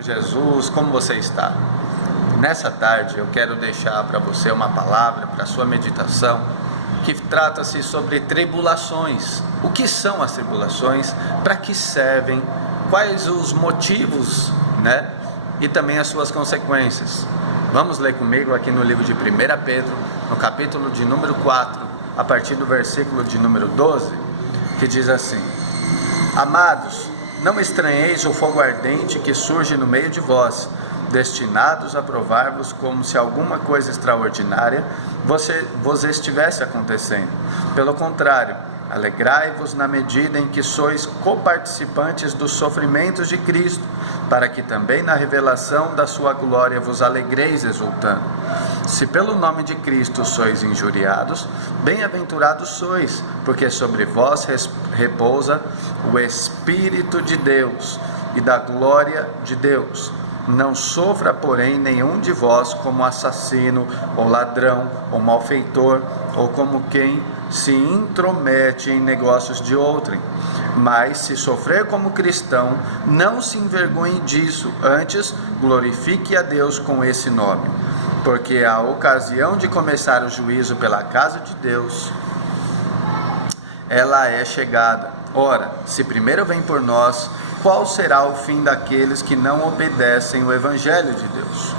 Jesus, como você está? Nessa tarde eu quero deixar para você uma palavra para sua meditação que trata-se sobre tribulações. O que são as tribulações? Para que servem? Quais os motivos, E também as suas consequências. Vamos ler comigo aqui no livro de 1 Pedro, no capítulo de número 4, a partir do versículo de número 12, que diz assim: Amados, não estranheis o fogo ardente que surge no meio de vós, destinados a provar-vos como se alguma coisa extraordinária vos estivesse acontecendo. Pelo contrário, alegrai-vos na medida em que sois coparticipantes dos sofrimentos de Cristo, para que também na revelação da sua glória vos alegreis exultando. Se pelo nome de Cristo sois injuriados, bem-aventurados sois, porque sobre vós repousa o Espírito de Deus e da glória de Deus. Não sofra, porém, nenhum de vós como assassino, ou ladrão, ou malfeitor, ou como quem se intromete em negócios de outrem. Mas, se sofrer como cristão, não se envergonhe disso, antes glorifique a Deus com esse nome. Porque a ocasião de começar o juízo pela casa de Deus, ela é chegada. Ora, se primeiro vem por nós, qual será o fim daqueles que não obedecem o Evangelho de Deus?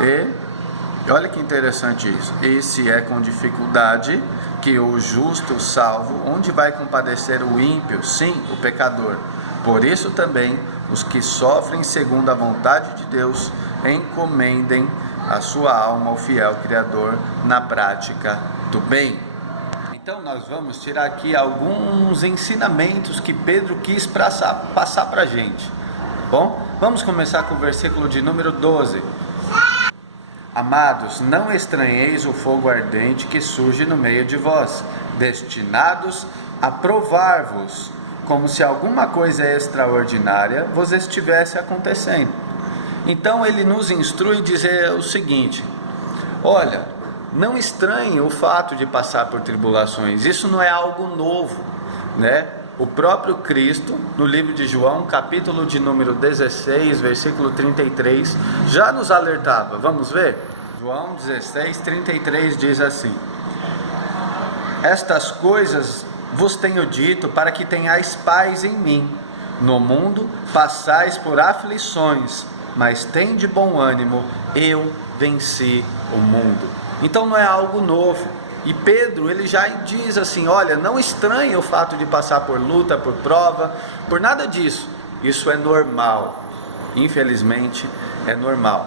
E olha que interessante isso. E se é com dificuldade que o justo salvo, onde vai compadecer o ímpio? Sim, o pecador. Por isso também os que sofrem segundo a vontade de Deus, encomendem a sua alma ao fiel Criador na prática do bem. Então nós vamos tirar aqui alguns ensinamentos que Pedro quis passar para a gente. Bom, vamos começar com o versículo de número 12. Amados, não estranheis o fogo ardente que surge no meio de vós, destinados a provar-vos, como se alguma coisa extraordinária vos estivesse acontecendo. Então ele nos instrui a dizer o seguinte: olha, não estranhe o fato de passar por tribulações, isso não é algo novo, O próprio Cristo, no livro de João, capítulo de número 16, versículo 33, já nos alertava. Vamos ver? João 16, 33 diz assim: Estas coisas vos tenho dito para que tenhais paz em mim. No mundo passais por aflições, mas tende bom ânimo, eu venci o mundo. Então não é algo novo. E Pedro, ele já diz assim: olha, não estranhe o fato de passar por luta, por prova, por nada disso. Isso é normal. Infelizmente é normal,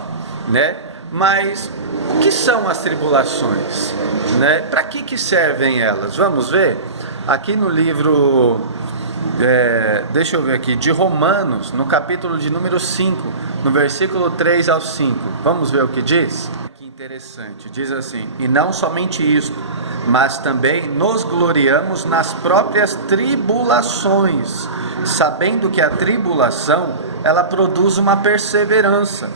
Mas o que são as tribulações? Para que servem elas? Vamos ver? Aqui no livro, deixa eu ver aqui, de Romanos, no capítulo de número 5, no versículo 3 ao 5. Vamos ver o que diz? Interessante, diz assim: e não somente isto, mas também nos gloriamos nas próprias tribulações, sabendo que a tribulação, ela produz uma perseverança,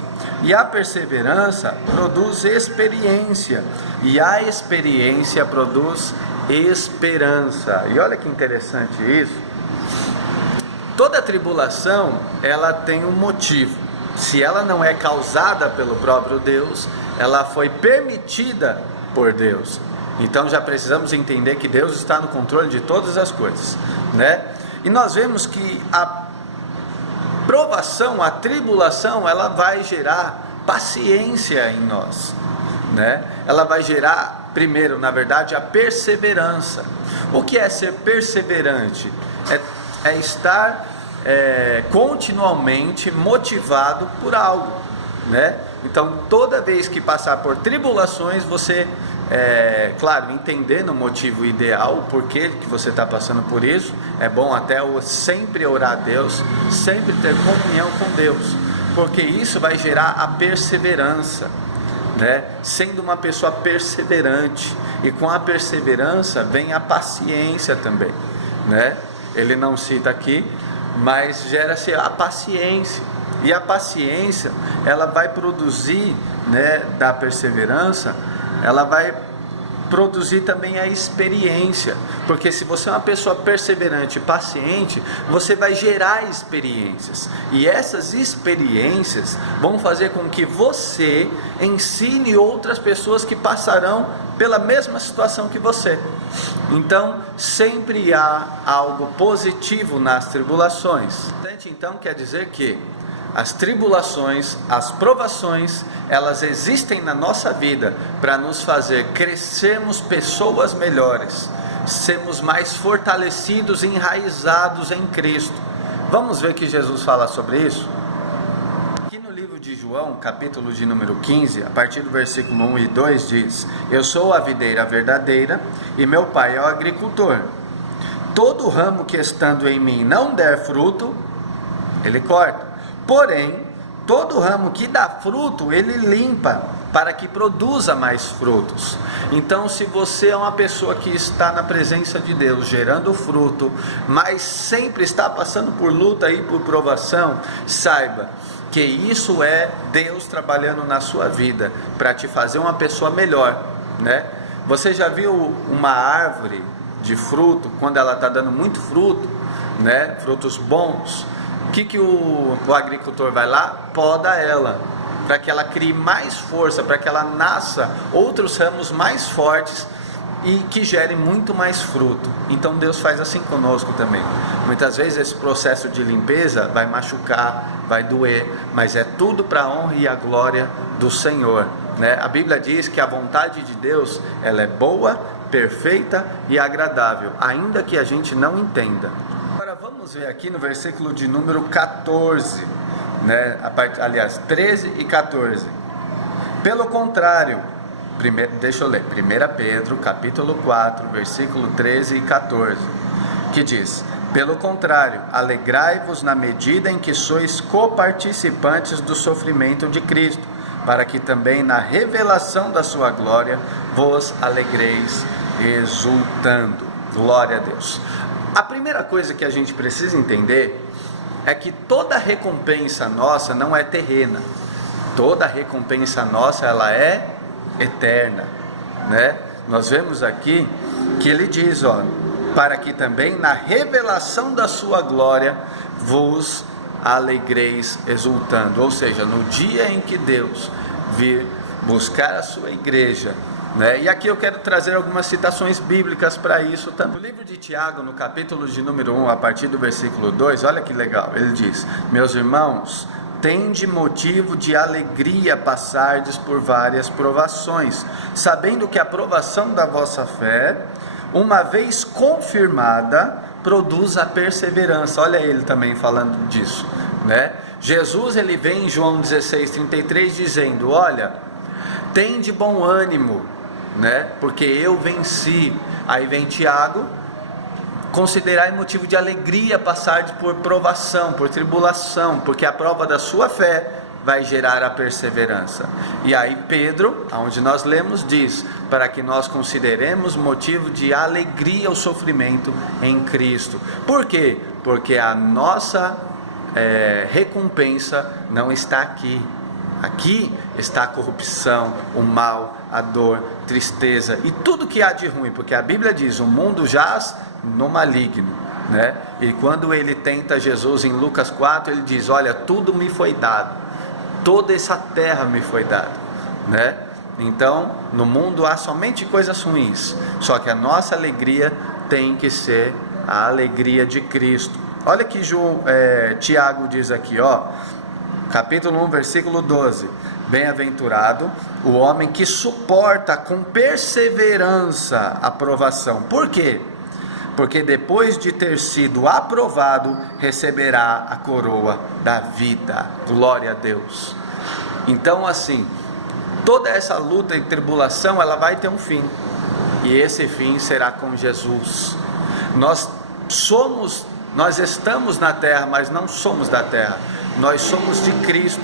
e a perseverança produz experiência, e a experiência produz esperança. E olha que interessante isso. Toda tribulação, ela tem um motivo. Se ela não é causada pelo próprio Deus, ela foi permitida por Deus. Então já precisamos entender que Deus está no controle de todas as coisas, E nós vemos que a provação, a tribulação, ela vai gerar paciência em nós, Ela vai gerar, primeiro, na verdade, a perseverança. O que é ser perseverante? É estar continuamente motivado por algo, Então, toda vez que passar por tribulações, você, claro, entendendo o motivo ideal, o porquê que você está passando por isso, é bom até sempre orar a Deus, sempre ter comunhão com Deus, porque isso vai gerar a perseverança, Sendo uma pessoa perseverante, e com a perseverança vem a paciência também, Ele não cita aqui, mas gera-se a paciência. E a paciência, ela vai produzir, da perseverança, ela vai produzir também a experiência, porque se você é uma pessoa perseverante e paciente, você vai gerar experiências, e essas experiências vão fazer com que você ensine outras pessoas que passarão pela mesma situação que você. Então, sempre há algo positivo nas tribulações. Então, quer dizer que as tribulações, as provações, elas existem na nossa vida para nos fazer crescermos pessoas melhores, sermos mais fortalecidos e enraizados em Cristo. Vamos ver que Jesus fala sobre isso? Aqui no livro de João, capítulo de número 15, a partir do versículo 1 e 2 diz: Eu sou a videira verdadeira e meu pai é o agricultor. Todo ramo que estando em mim não der fruto, ele corta. Porém, todo ramo que dá fruto, ele limpa, para que produza mais frutos. Então, se você é uma pessoa que está na presença de Deus, gerando fruto, mas sempre está passando por luta e por provação, saiba que isso é Deus trabalhando na sua vida, para te fazer uma pessoa melhor, né? Você já viu uma árvore de fruto, quando ela está dando muito fruto, né? Frutos bons, o que o agricultor vai lá? Poda ela, para que ela crie mais força, para que ela nasça outros ramos mais fortes e que gerem muito mais fruto. Então Deus faz assim conosco também. Muitas vezes esse processo de limpeza vai machucar, vai doer, mas é tudo para a honra e a glória do Senhor, né? A Bíblia diz que a vontade de Deus, ela é boa, perfeita e agradável, ainda que a gente não entenda. Vamos ver aqui no versículo de número 14, né? Aliás, 13 e 14. Pelo contrário, deixa eu ler, 1 Pedro, capítulo 4, versículo 13 e 14, que diz: Pelo contrário, alegrai-vos na medida em que sois coparticipantes do sofrimento de Cristo, para que também na revelação da sua glória vos alegreis exultando. Glória a Deus. A primeira coisa que a gente precisa entender é que toda recompensa nossa não é terrena. Toda recompensa nossa, ela é eterna, né? Nós vemos aqui que ele diz, para que também na revelação da sua glória vos alegreis exultando. Ou seja, no dia em que Deus vir buscar a sua igreja, né? E aqui eu quero trazer algumas citações bíblicas para isso também. No livro de Tiago, no capítulo de número 1, a partir do versículo 2, olha que legal, ele diz: Meus irmãos, tende motivo de alegria passardes por várias provações, sabendo que a provação da vossa fé, uma vez confirmada, produz a perseverança. Olha ele também falando disso, né? Jesus, ele vem em João 16:33 dizendo: olha, tende bom ânimo, né? Porque eu venci. Aí vem Tiago: considerai motivo de alegria passar por provação, por tribulação, porque a prova da sua fé vai gerar a perseverança. E aí Pedro, onde nós lemos, diz: para que nós consideremos motivo de alegria o sofrimento em Cristo. Por quê? Porque a nossa recompensa não está aqui. Aqui está a corrupção, o mal, a dor, tristeza e tudo que há de ruim, porque a Bíblia diz: o mundo jaz no maligno, né? E quando ele tenta Jesus em Lucas 4, ele diz: olha, tudo me foi dado, toda essa terra me foi dada, né? Então, no mundo há somente coisas ruins, só que a nossa alegria tem que ser a alegria de Cristo. Olha que Tiago diz aqui, capítulo 1, versículo 12: bem-aventurado o homem que suporta com perseverança a provação. Por quê? Porque depois de ter sido aprovado, receberá a coroa da vida. Glória a Deus. Então, assim, toda essa luta e tribulação, ela vai ter um fim, e esse fim será com Jesus. Nós estamos na terra, mas não somos da terra. Nós somos de Cristo,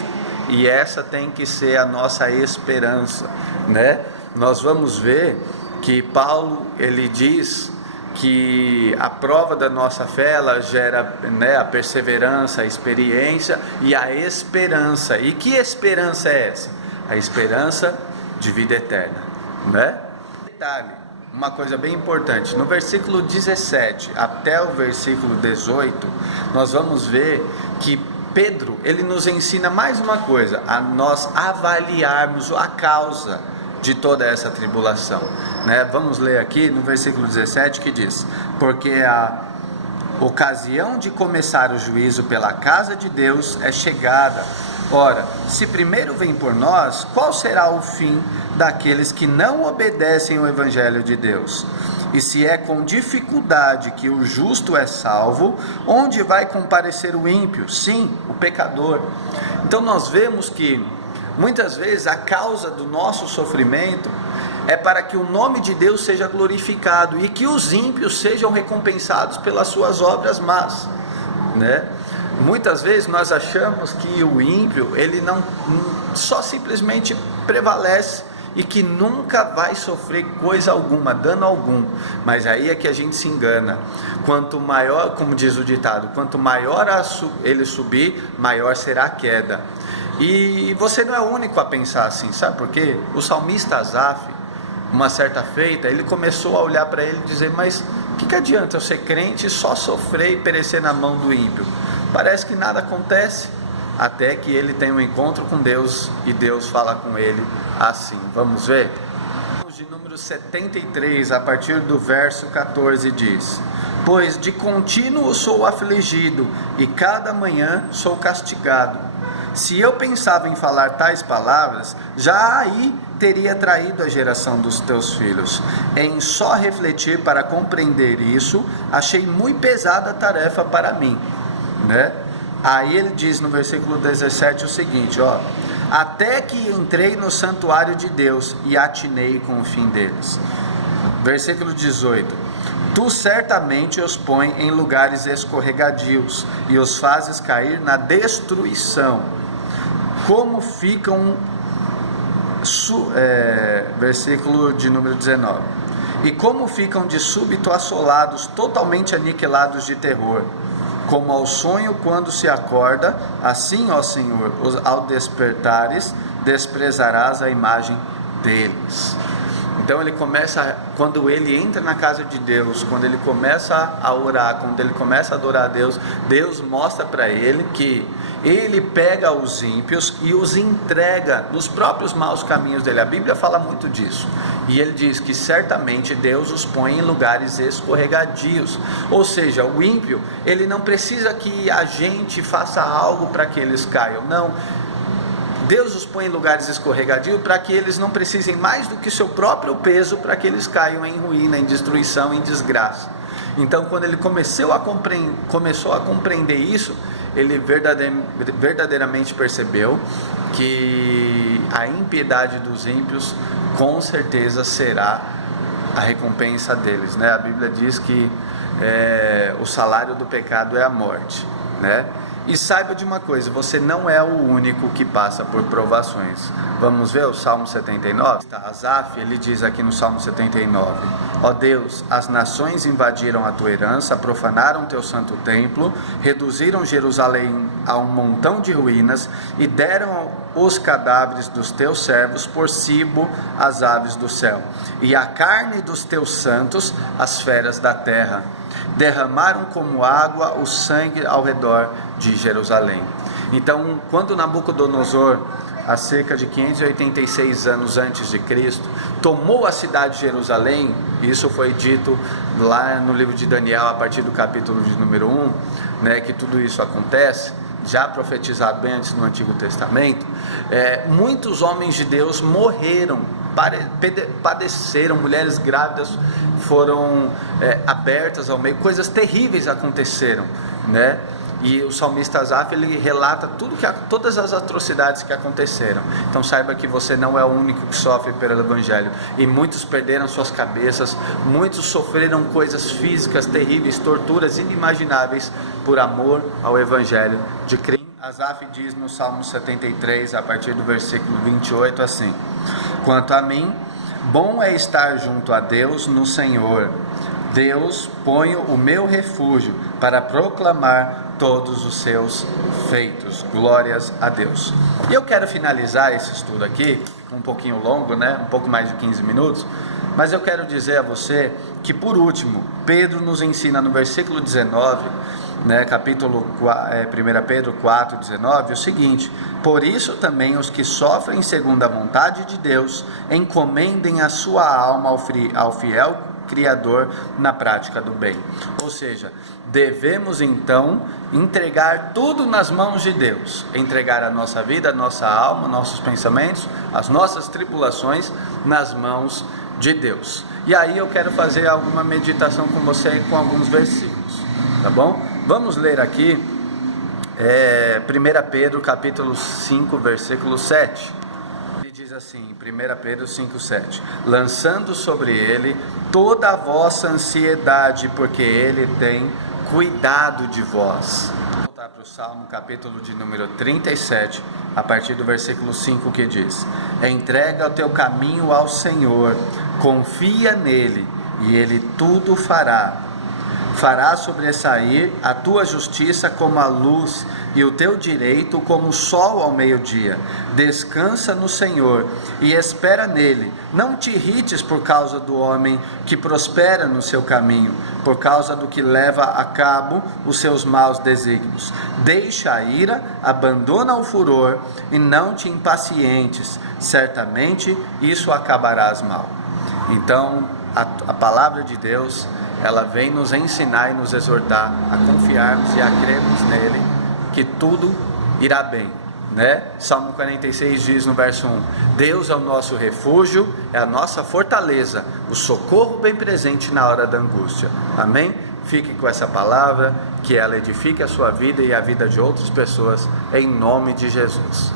e essa tem que ser a nossa esperança, né? Nós vamos ver que Paulo, ele diz que a prova da nossa fé, ela gera, né, a perseverança, a experiência e a esperança. E que esperança é essa? A esperança de vida eterna, né? Detalhe: uma coisa bem importante. No versículo 17 até o versículo 18, nós vamos ver que Pedro, ele nos ensina mais uma coisa, a nós avaliarmos a causa de toda essa tribulação, né? Vamos ler aqui no versículo 17 que diz: porque a ocasião de começar o juízo pela casa de Deus é chegada. Ora, se primeiro vem por nós, qual será o fim daqueles que não obedecem ao Evangelho de Deus? E se é com dificuldade que o justo é salvo, onde vai comparecer o ímpio? Sim, o pecador. Então nós vemos que muitas vezes a causa do nosso sofrimento é para que o nome de Deus seja glorificado e que os ímpios sejam recompensados pelas suas obras más, né? Muitas vezes nós achamos que o ímpio, ele não só simplesmente prevalece e que nunca vai sofrer coisa alguma, dano algum, mas aí é que a gente se engana. Quanto maior, como diz o ditado, quanto maior ele subir, maior será a queda. E você não é o único a pensar assim, sabe por quê? O salmista Asaf, uma certa feita, ele começou a olhar para ele e dizer: mas o que adianta eu ser crente e só sofrer e perecer na mão do ímpio? Parece que nada acontece, até que ele tem um encontro com Deus e Deus fala com ele assim. Vamos ver? De número 73, a partir do verso 14 diz: pois de contínuo sou afligido e cada manhã sou castigado. Se eu pensava em falar tais palavras, já aí teria traído a geração dos teus filhos. Em só refletir para compreender isso, achei muito pesada a tarefa para mim, né? Aí ele diz no versículo 17 o seguinte, ó: até que entrei no santuário de Deus e atinei com o fim deles. Versículo 18: tu certamente os põe em lugares escorregadios e os fazes cair na destruição. Como ficam, versículo de número 19: e como ficam de súbito assolados, totalmente aniquilados de terror, como ao sonho quando se acorda, assim, ó Senhor, ao despertares, desprezarás a imagem deles. Então ele começa, quando ele entra na casa de Deus, quando ele começa a orar, quando ele começa a adorar a Deus, Deus mostra para ele que ele pega os ímpios e os entrega nos próprios maus caminhos dele. A Bíblia fala muito disso. E ele diz que certamente Deus os põe em lugares escorregadios. Ou seja, o ímpio, ele não precisa que a gente faça algo para que eles caiam. Não. Deus os põe em lugares escorregadios para que eles não precisem mais do que seu próprio peso para que eles caiam em ruína, em destruição, em desgraça. Então, quando ele começou a compreender isso, ele verdadeiramente percebeu que a impiedade dos ímpios com certeza será a recompensa deles, né? A Bíblia diz que o salário do pecado é a morte, né? E saiba de uma coisa, você não é o único que passa por provações. Vamos ver o Salmo 79? Asaf, ele diz aqui no Salmo 79: ó Deus, as nações invadiram a tua herança, profanaram teu santo templo, reduziram Jerusalém a um montão de ruínas e deram os cadáveres dos teus servos por cibo às aves do céu, e a carne dos teus santos às feras da terra. Derramaram como água o sangue ao redor de Jerusalém. Então, quando Nabucodonosor, há cerca de 586 anos antes de Cristo, tomou a cidade de Jerusalém, isso foi dito lá no livro de Daniel, a partir do capítulo de número 1, né, que tudo isso acontece, já profetizado bem antes no Antigo Testamento. Muitos homens de Deus morreram, padeceram, mulheres grávidas foram abertas ao meio, coisas terríveis aconteceram, né? E o salmista Asaf, ele relata todas as atrocidades que aconteceram. Então saiba que você não é o único que sofre pelo Evangelho. E muitos perderam suas cabeças, muitos sofreram coisas físicas terríveis, torturas inimagináveis por amor ao Evangelho de Cristo. Asaf diz no Salmo 73, a partir do versículo 28, assim: quanto a mim, bom é estar junto a Deus no Senhor. Deus, ponho o meu refúgio para proclamar todos os seus feitos. Glórias a Deus. E eu quero finalizar esse estudo aqui, um pouquinho longo, né? Um pouco mais de 15 minutos, Mas eu quero dizer a você que, por último, Pedro nos ensina no versículo 19, capítulo 1 Pedro 4, 19, o seguinte: por isso também os que sofrem segundo a vontade de Deus, encomendem a sua alma ao fiel Criador na prática do bem. Ou seja, devemos então entregar tudo nas mãos de Deus, entregar a nossa vida, a nossa alma, nossos pensamentos, as nossas tribulações nas mãos de Deus. E aí eu quero fazer alguma meditação com você com alguns versículos, tá bom? Vamos ler aqui 1 Pedro capítulo 5, versículo 7. Ele diz assim, 1 Pedro 5, 7: lançando sobre ele toda a vossa ansiedade, porque ele tem cuidado de vós. Vou voltar para o Salmo capítulo de número 37, a partir do versículo 5, que diz: entrega o teu caminho ao Senhor, confia nele, e ele tudo fará. Fará sobressair a tua justiça como a luz, e o teu direito como o sol ao meio-dia. Descansa no Senhor e espera nele. Não te irrites por causa do homem que prospera no seu caminho, por causa do que leva a cabo os seus maus desígnios. Deixa a ira, abandona o furor e não te impacientes. Certamente isso acabarás mal. Então, a palavra de Deus, ela vem nos ensinar e nos exortar a confiarmos e a crermos nele, que tudo irá bem, Salmo 46 diz no verso 1: Deus é o nosso refúgio, é a nossa fortaleza, o socorro bem presente na hora da angústia. Amém? Fique com essa palavra, que ela edifique a sua vida e a vida de outras pessoas, em nome de Jesus.